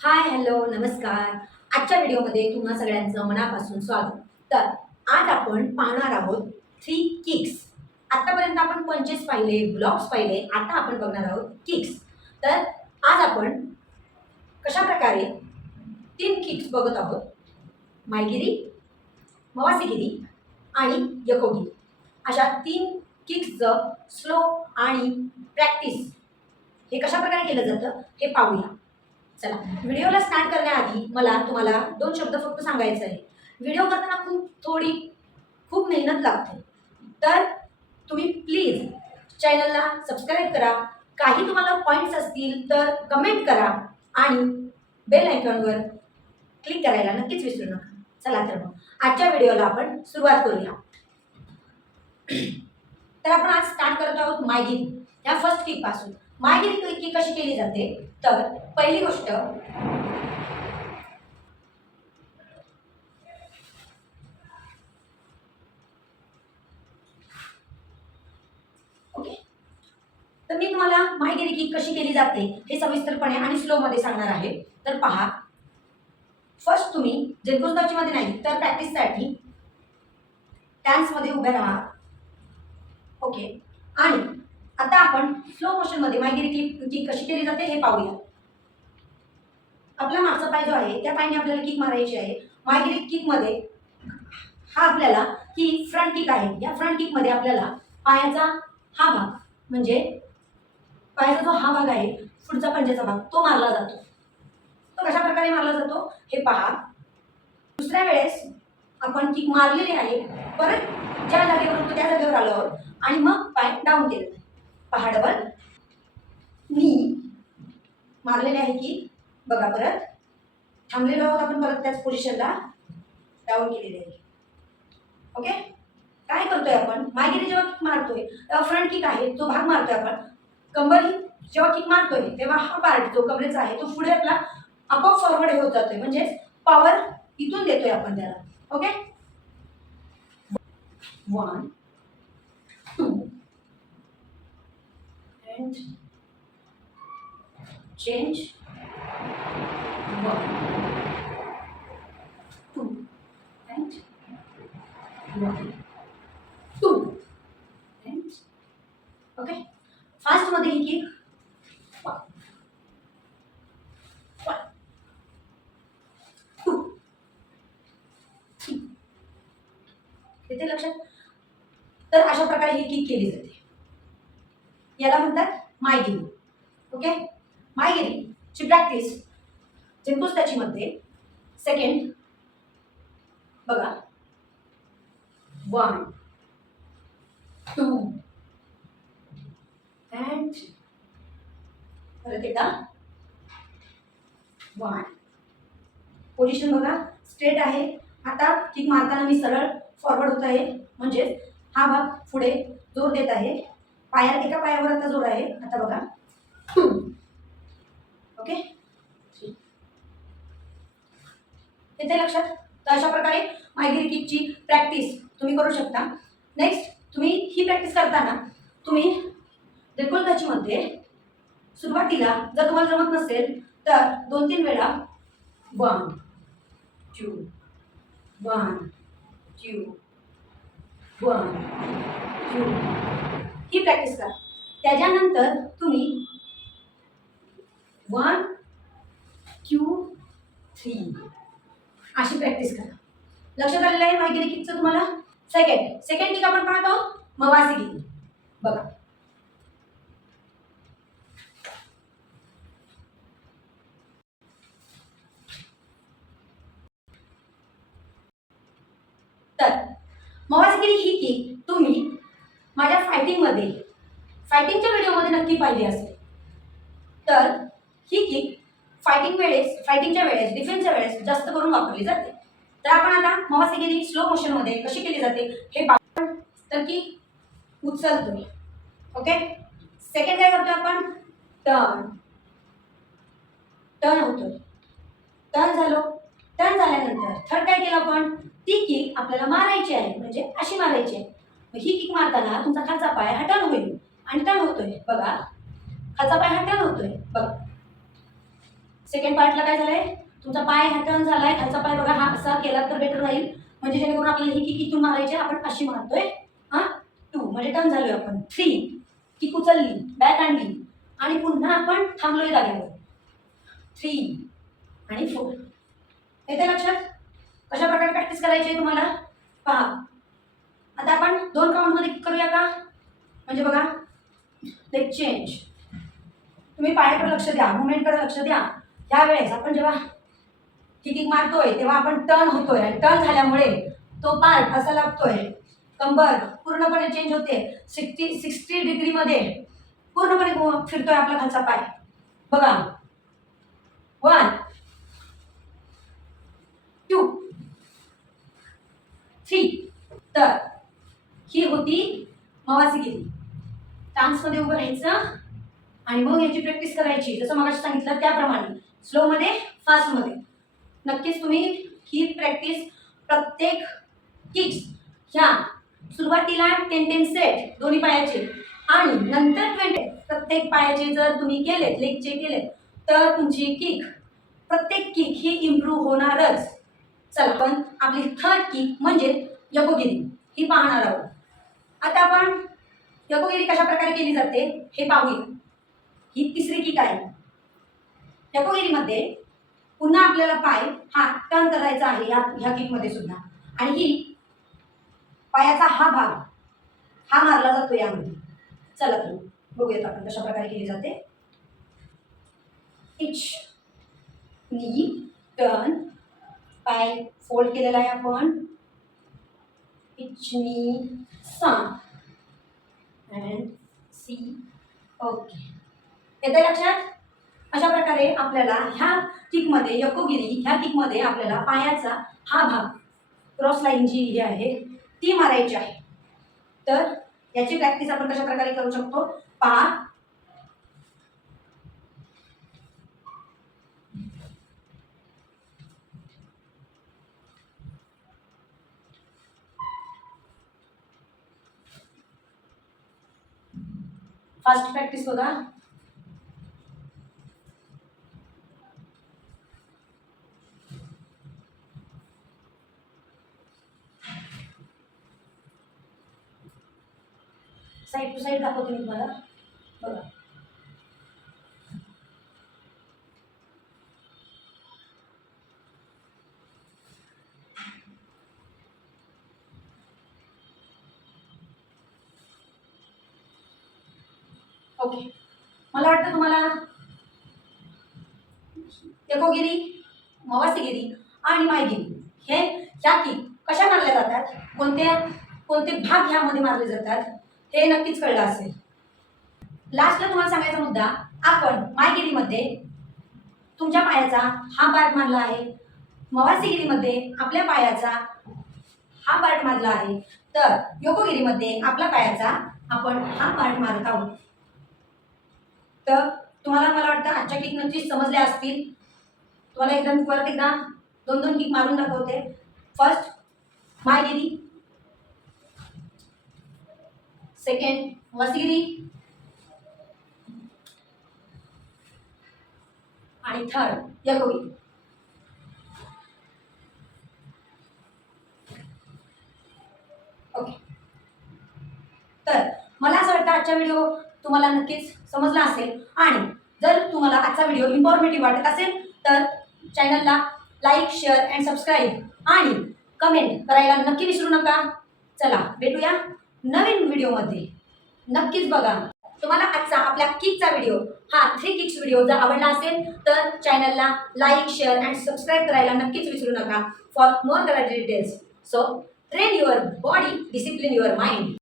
Hi hello नमस्कार. आजच्या व्हिडिओमध्ये तुम्हा सगळ्यांचं मनापासून स्वागत. तर आज आपण पाहणार आहोत 3 किक्स. आतापर्यंत आपण पंचेस पाहिले, ब्लॉक्स पाहिले, आता आपण बघणार आहोत किक्स. तर आज आपण कशा प्रकारे 3 किक्स बघत आहोत. मायगिरी, मवासीगिरी आणि यकोगिरी. अशा 3 किक्सचं स्लो आणि प्रॅक्टिस हे कशा प्रकारे केलं जातं हे पाहूया. चला, व्हिडिओला स्टार्ट करण्याआधी मला तुम्हाला 2 शब्द फक्त सांगायचं आहे. व्हिडिओ करताना खूप मेहनत लागते. तर तुम्ही प्लीज चॅनलला सबस्क्राईब करा. काही तुम्हाला पॉईंट्स असतील तर कमेंट करा आणि बेल आयकॉनवर क्लिक करायला नक्कीच विसरू नका. चला तर मग आजच्या व्हिडिओला आपण सुरुवात करूया. तर आपण आज स्टार्ट करत आहोत मायगिरी या फर्स्ट किक पासून. मायगिरी किक कशी केली जाते तर पहिली गोष्ट ओके. तर मी तुम्हाला मायगिरी किक कशी केली जाते हे सविस्तरपणे आणि स्लो मध्ये सांगणार आहे. तर पहा, फर्स्ट तुम्ही जयघोषदाची मध्ये नाही तर प्रॅक्टिससाठी डान्स मध्ये उभे राहा. ओके. आणि आता आपण स्लो मोशन मध्ये मायगिरी किक कशी केली जाते हे पाहूया. आपला मागचा पाय जो आहे त्या पायाने आपल्याला किक मारायची आहे. मायगिरी किक मध्ये हा आपल्याला ही फ्रंट किक आहे. या फ्रंट किक मध्ये आपल्याला पायाचा हा भाग म्हणजे पायाचा जो हा भाग आहे पुढचा पंजाचा भाग तो मारला जातो. तो कशा प्रकारे मारला जातो हे पहा. दुसऱ्या वेळेस आपण किक मारलेली आहे, परत ज्या जागेवर होतो त्या जागेवर आलो आहोत आणि मग पाय डाऊन केले. पहा, डबल नी मारलेले आहे की बघा, परत थांबलेलो आहोत आपण, परत त्याच पोझिशनला डाऊन केलेले आहे. ओके. काय करतोय आपण मायगिरी जेव्हा किक मारतोय तेव्हा फ्रंट किक आहे तो भाग मारतोय आपण. कंबरी जेव्हा किक मारतोय तेव्हा हा पार्ट जो कमरेचा आहे तो पुढे आपला आपोआप फॉरवर्ड होत जातोय, म्हणजे पॉवर इथून देतोय आपण त्याला. Okay. 1 2 and change 1 2 and 1 2 and okay. Fast मध्ये ही किक 1 2 3. येते लक्षात? तर अशा प्रकारे ही किक केली जाते. याला म्हणतात मायगिरी. ओके. मायगिरीची प्रॅक्टिस जिंकुस्ताची मध्ये सेकंड बघा 1 2 and परत एकदा 1. पोझिशन बघा, स्ट्रेट आहे. आता किक मारताना मी सरळ फॉरवर्ड होत आहे, म्हणजे हा भाग पुढे जोर देत आहे. एका पायावर आता जोर आहे. आता बघा 2. ओके. येते लक्षात? तर अशा प्रकारे मायगिरी किकची प्रॅक्टिस तुम्ही करू शकता. नेक्स्ट, तुम्ही ही प्रॅक्टिस करताना तुम्ही देकोलदाची मध्ये सुरुवातीला जर तुम्हाला जमत नसेल तर 2-3 वेळा 1 2 1 2 1 2 ही प्रॅक्टिस करा. त्याच्यानंतर तुम्ही 1 2 3 अशी प्रॅक्टिस करा. लक्षात आलेलं आहे मायगिरी किकचं तुम्हाला? सेकंड किक आपण पाहत आहोत मवासीगिरी. बघा, तर मवासीगिरी ही किक तुम्ही माझ्या फायटिंगच्या व्हिडिओमध्ये नक्की पाहिली असेल. तर ही किक फायटिंगच्या वेळेस डिफेन्सच्या वेळेस जास्त करून वापरली जाते. तर आपण आता मवासीगिरी स्लो मोशन मध्ये कशी केली जाते हे पाहू. तर की उचलतोय. ओके. सेकंड काय करतोय आपण? टर्न होतोय. टर्न झाल्यानंतर थर्ड काय केलं आपण? ती किक आपल्याला मारायची आहे, म्हणजे अशी मारायची आहे. ही किक मारताना तुमचा खालचा पाय हा टर्न होईल आणि टर्न होतोय. बघा, खालचा पाय हा टर्न होतोय. बघा, सेकंड पार्टला काय झालंय, तुमचा पाय हा टर्न झालाय, खालचा पाय बघा हा असा केला तर बेटर राहील, म्हणजे जेणेकरून आपल्याला ही किक इथून मारायची, आपण अशी मारतोय. हा 2 म्हणजे टर्न झालोय आपण. 3 किक उचलली, बॅक आणली आणि पुन्हा आपण थांबलोय जागेवर. 3 आणि 4. येते लक्षात कशा प्रकारे प्रॅक्टिस करायची आहे तुम्हाला पहा. आता आपण 2 काउंटमध्ये किक करूया का, म्हणजे बघा लेग चेंज, तुम्ही पायाकडे लक्ष द्या, मुवमेंटकडे लक्ष द्या. त्यावेळेस आपण जेव्हा किक मारतोय तेव्हा आपण टर्न होतोय आणि टर्न झाल्यामुळे तो पार्ट असा लागतोय, कंबर पूर्णपणे चेंज होते. 60 डिग्रीमध्ये पूर्णपणे फिरतोय आपला खालचा पाय. बघा 1 2 3. तर ही होती मवासीगिरी. डान्समध्ये उभं राहायचं आणि मग याची प्रॅक्टिस करायची, जसं मगाशी सांगितलं त्याप्रमाणे, स्लोमध्ये फास्टमध्ये. नक्कीच तुम्ही ही प्रॅक्टिस प्रत्येक किक्स ह्या सुरुवातीला 10 सेट दोन्ही पायाचे आणि नंतर 20 प्रत्येक पायाचे जर तुम्ही केलेत, लेगचे केलेत, तर तुमची किक प्रत्येक किक ही इम्प्रूव्ह होणारच. चला आपण आपली थर्ड किक म्हणजे यकोगिरी ही पाहणार आहोत. आता आपण यकोगिरी कशा प्रकारे केली जाते हे पाहूया. ही तिसरी किक आहे. यकोगिरीमध्ये पुन्हा आपल्याला पाय हा टर्न करायचा आहे ह्या किकमध्ये सुद्धा, आणि ही पायाचा हा भाग हा मारला जातो यामध्ये. चला तर बघूयात आपण कशा प्रकारे केली जाते. इच नी टर्न, पाय फोल्ड केलेला आहे आपण, इच नी सा अँड सी. ओके, येते लक्षात. अशा प्रकारे आपल्याला ह्या किकमध्ये, यकोगिरी ह्या किकमध्ये आपल्याला पायाचा हा भाग, क्रॉस लाईन जी आहे ती मारायची आहे. तर याची प्रॅक्टिस आपण कशा प्रकारे करू शकतो पहा. फास्ट प्रॅक्टिस बघा. साईड टू साईड दाखवते मी तुम्हाला, बघा. ओके, मला वाटतं तुम्हाला यकोगिरी, मवासीगिरी आणि मायगिरी हे ह्या किक कशा मारल्या जातात, कोणते भाग ह्यामध्ये मारले जातात हे नक्कीच कळलं असेल. लास्टला तुम्हाला सांगायचा मुद्दा, आपण मायगिरीमध्ये तुमच्या पायाचा हा पार्ट मारला आहे, मवासीगिरीमध्ये आपल्या पायाचा हा पार्ट मारला आहे, तर योकोगिरीमध्ये आपल्या पायाचा आपण हा पार्ट मारत आहोत. तर तुम्हाला मला वाटतं आजच्या किक नक्कीच समजल्या असतील. तुम्हाला एकदम परत एकदा 2 किक मारून दाखवते. फर्स्ट मायगिरी, सेकंड मवासीगिरी आणि थर्ड यकोगिरी. ओके, तर मला असं वाटतं आजचा व्हिडिओ तुम्हाला नक्कीच समजला असेल, आणि जर तुम्हाला आजचा व्हिडिओ इन्फॉर्मेटिव्ह वाटत असेल तर चॅनलला लाईक, शेअर अँड सबस्क्राईब आणि कमेंट करायला नक्की विसरू नका. चला भेटूया नवीन व्हिडिओमध्ये, नक्कीच बघा. तुम्हाला आजचा आपल्या किकचा व्हिडिओ, हा 3 किक्स व्हिडिओ जर आवडला असेल तर चॅनलला लाईक, शेअर अँड सबस्क्राईब करायला नक्कीच विसरू नका for more karate details. So train your body, discipline your mind.